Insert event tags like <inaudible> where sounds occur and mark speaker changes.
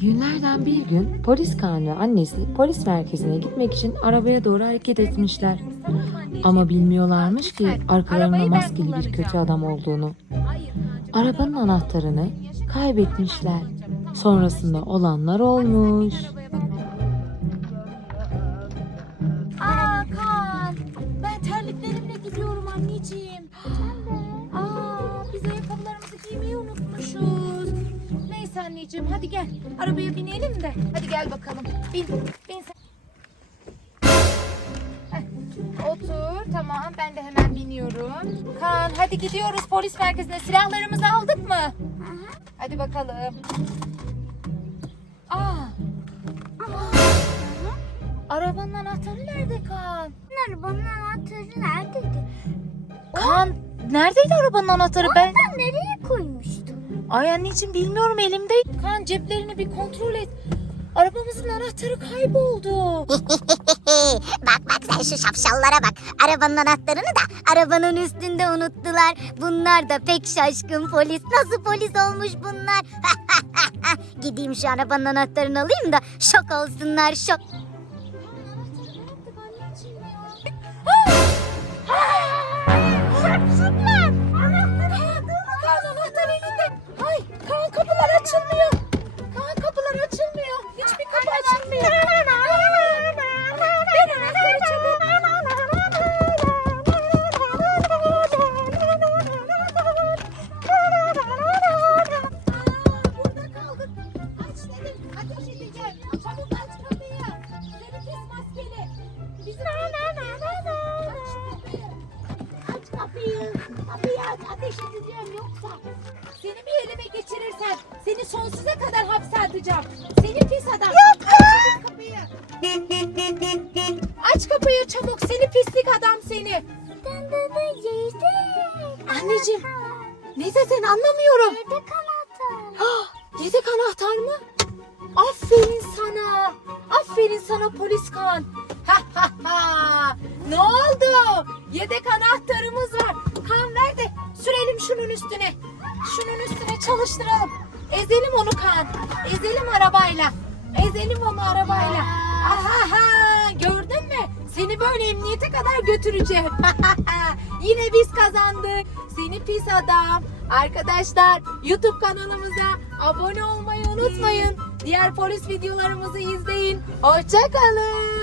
Speaker 1: Günlerden bir gün polis Kaan ve annesi polis merkezine gitmek için arabaya doğru hareket etmişler. Ama bilmiyorlarmış ki arkalarında maskeli bir kötü adam olduğunu. Arabanın anahtarını kaybetmişler. Sonrasında olanlar olmuş.
Speaker 2: Anneciğim, hadi gel. Arabaya binelim de. Hadi gel bakalım. Bin, bin sen. Heh, Otur, tamam. Ben de hemen biniyorum. Kaan, hadi gidiyoruz polis merkezine. Silahlarımızı aldık mı? Hadi bakalım. Aa, arabanın anahtarı nerede Kaan?
Speaker 3: Arabanın anahtarı neredeydi?
Speaker 2: Kaan neredeydi arabanın anahtarı ben? Ay anneciğim bilmiyorum elimde. Kaan ceplerini bir kontrol et. Arabamızın anahtarı kayboldu. <laughs>
Speaker 3: bak bak sen şu şapşallara bak. Arabanın anahtarını da arabanın üstünde unuttular. Bunlar da pek şaşkın polis. Nasıl polis olmuş bunlar? <laughs> Gideyim şu arabanın anahtarını alayım da şok olsunlar şok.
Speaker 2: Çabuk aç kapıyı. Seni pis maskeli. Bizim Aç kapıyı.
Speaker 3: Aç kapıyı. Kapıyı aç. Ateş edeceğim yoksa.
Speaker 2: Seni bir elime geçirirsem seni sonsuza kadar hapse atacağım. Seni pis adam. Yok. Aç kapıyı. Aç kapıyı çabuk. Seni pislik adam seni. Anneciğim. Ne dedin anlamıyorum.
Speaker 3: Yedek anahtar. <gasps>
Speaker 2: Ah, Yedek anahtar mı? Sana polis kan. Ha ha ha. Ne oldu? Yedek anahtarımız var. Kan ver de sürelim şunun üstüne. Şunun üstüne çalıştıralım. Ezelim onu kan. Ezelim arabayla. Ezelim onu arabayla. Aha ha. Gördün mü? Seni böyle emniyete kadar götüreceğim. <laughs> Yine biz kazandık. Seni pis adam. Arkadaşlar YouTube kanalımıza abone olmayı unutmayın. Diğer polis videolarımızı izleyin. Hoşçakalın.